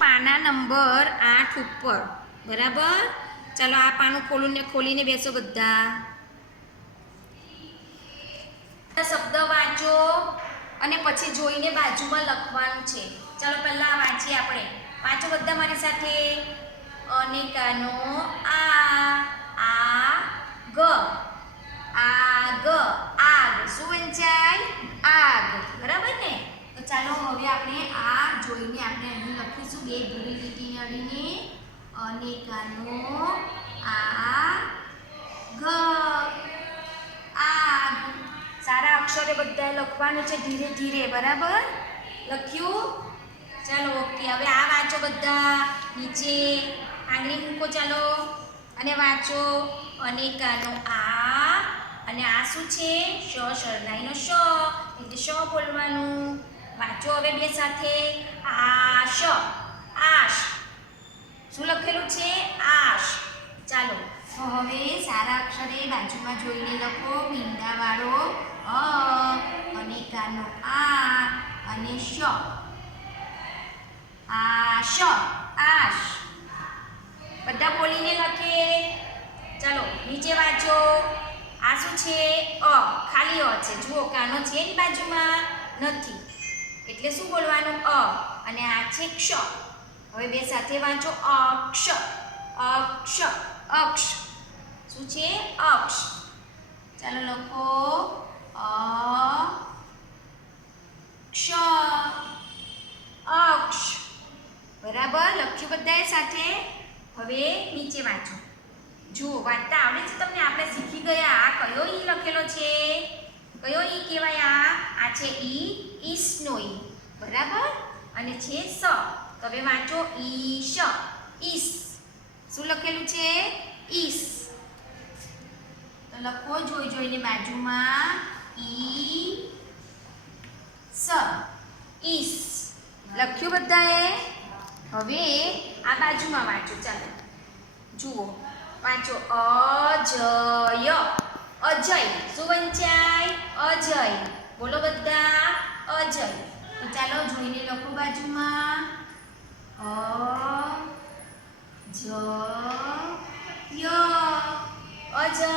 પાના નંબર આઠ ઉપર. બરાબર? ચાલો આ પાનું ખોલીને ખોલીને બેસો બધા. શબ્દ વાંચો અને પછી જોઈને બાજુમાં લખવાનું છે. ચાલો પહેલા વાંચીએ આપણે. વાંચો બધા મારી સાથે. અનેકાનો આ આ, ગ આગ આગ શું વંચાય આગ બરાબર ને તો ચાલો હવે આપણે આ જોઈને આપણે અહીં બે ભૂરી લીટી અડીને અનેકાનો આ ગ આગ સારા અક્ષરે બધાએ લખવાનું છે ધીરે ધીરે, બરાબર? લખ્યું? ચાલો, ઓકે. હવે આ વાંચો બધા. નીચે આંગળી મૂકો, ચાલો. અને વાંચો. અનેકાનો આ. અને આ શું છે? શ શરણાઈનો શ. એટલે શ બોલવાનું. વાંચો હવે બે સાથે. આશ આશ. શું લખેલું છે? આશ. ચાલો. હવે સારા અક્ષરે બાજુમાં જોઈને લખો. મીંડાવાળો અ અને કાનો આ અને શ. આશ. આશ. બધા બોલીને લખે. ચાલો નીચે વાંચો. આ શું છે? અ. ખાલી અ છે. જુઓ કાનો છે એની બાજુમાં. નથી. એટલે શું બોલવાનું? અ. અને આ છે ક્ષ. હવે બે સાથે વાંચો અક્ષ. અક્ષ અક્ષ. શું છે? અક્ષ. ચાલો લખો ક્ષ અક્ષ. બરાબર? લખ્યું બધાએ સાથે? હવે નીચે વાંચો. જુઓ, વાંચતા આવડે છે તમને? આપણે શીખી ગયા. આ કયો ઈ લખેલો છે? કયો ઈ કહેવાય આ? આ છે ઈ ઈસનો ઈ બરાબર? અને છે સ. તો હવે વાંચો ઈશ. ઈસ શું લખેલું છે? ઈસ તો લખો જોઈ જોઈને બાજુમાં ઈ સ ઈસ લખ્યું બધાએ? હવે આ બાજુમાં વાંચો, ચાલો. જુઓ. વાંચો અજય. અજય. શું વંચાય? અજય. બોલો બધા, અજય. તો ચાલો જોઈને લખો બાજુમાં. અ જ ય અજય.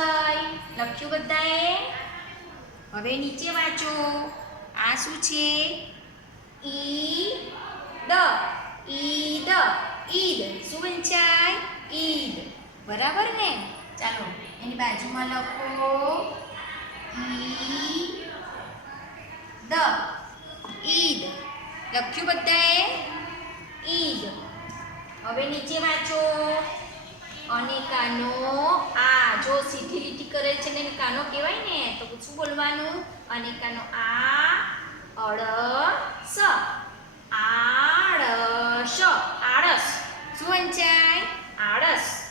લખ્યું બધાએ? હવે નીચે વાંચો. આ શું છે? ઈ દ ઈદ. ઈદ. શું વંચાય? ઈદ. બરાબર ને? ચાલો, એની બાજુમાં લખો. ઈ દ. ઈદ. લખ્યું બધાએ? ઈદ હવે નીચે વાંચો. અને કાનો આ જો સીધી લીટી કરે છે ને કાનો કહેવાય ને, તો શું બોલવાનું? અને કાનો આ અળસ આળસ. આળસ. શું વંચાય? આળસ.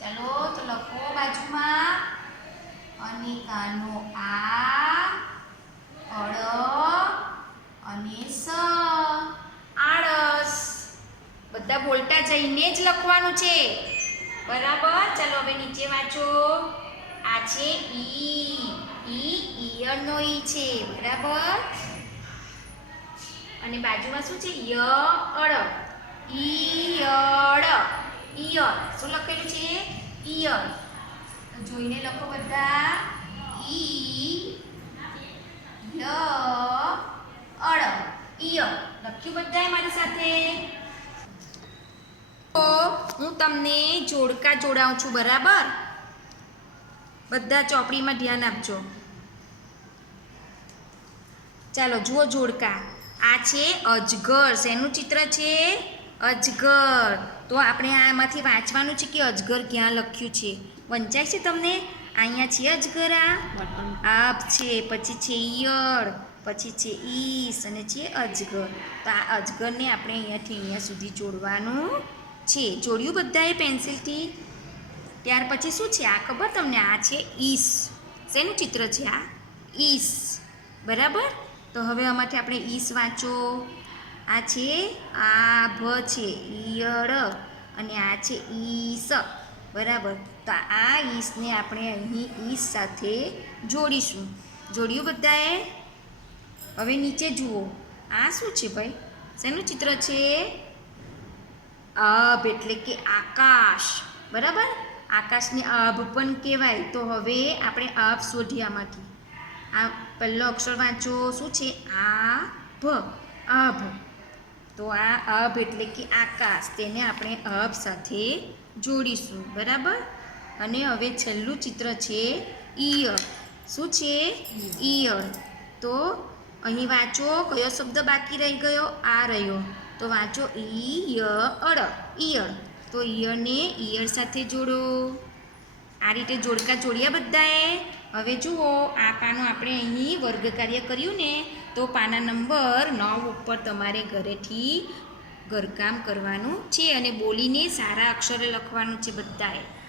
ચાલો, તો લખો બાજુમાં. અને કાનો આ અળ અને સ આળસ બધા બોલતા જઈને જ લખવાનું છે. બરાબર? ચાલો હવે નીચે વાંચો. આ છે ઈ. ઈ ઈયળનો ઈ છે. બરાબર? અને બાજુમાં શું છે? ય અળ ઈયળ ઈયળ શું લખેલું છે? ઈયળ જોઈને લખો બધા ઈ ય અળ ઈયળ લખ્યું બધાએ મારી સાથે તો હું તમને જોડકા જોડાઉં છું, બરાબર? બધા ચોપડીમાં ધ્યાન આપજો. ચાલો, જુઓ જોડકા. આ છે અજગર. શેનું ચિત્ર છે? અજગર. તો આપણે આમાંથી વાંચવાનું છે કે અજગર ક્યાં લખ્યું છે? વંચાય છે તમને? અહીંયા છે અજગર, આ? આપ છે. પછી છે ઈયળ. પછી છે ઈસ અને છે અજગર. તો આ અજગરને આપણે અહીંયાથી અહીંયા સુધી જોડવાનું છે, જોડ્યું બધાએ પેન્સિલથી ત્યાર પછી શું છે આ ખબર તમને? આ છે ઈસ. શેનું ચિત્ર છે આ? ઈસ. બરાબર? તો હવે આમાંથી આપણે ઈસ વાંચો. આ છે, આ ભ છે, ઈયળ. અને આ છે ઈસ. બરાબર? તો આ ઈસને આપણે અહીં ઈસ સાથે જોડીશું. જોડ્યું બધાએ? હવે નીચે જુઓ. આ શું છે ભાઈ? શેનું ચિત્ર છે? અભ એટલે કે આકાશ. બરાબર? આકાશને અભ પણ કહેવાય. તો હવે આપણે અભ શોધીએ આમાંથી. આ પહેલો અક્ષર વાંચો. શું છે? આ ભ અભ તો આ અભ એટલે કે આકાશ. તેને આપણે અભ સાથે જોડીશું. બરાબર? અને હવે છેલ્લું ચિત્ર છે ઈયર. શું છે? ઈયર. તો અહીં વાંચો. કયો શબ્દ બાકી રહી ગયો? આ રહ્યો. તો વાંચો ઈયળ ઈયળ. તો ઈયળને ઈયળ સાથે જોડો. આ રીતે જોડકા જોડ્યા બધાએ. હવે જુઓ, આ પાનું આપણે અહીં વર્ગ કાર્ય કર્યું ને, તો પાના નંબર નવ ઉપર તમારે ઘરેથી ઘરકામ કરવાનું છે અને બોલીને સારા અક્ષરે લખવાનું છે બધાએ.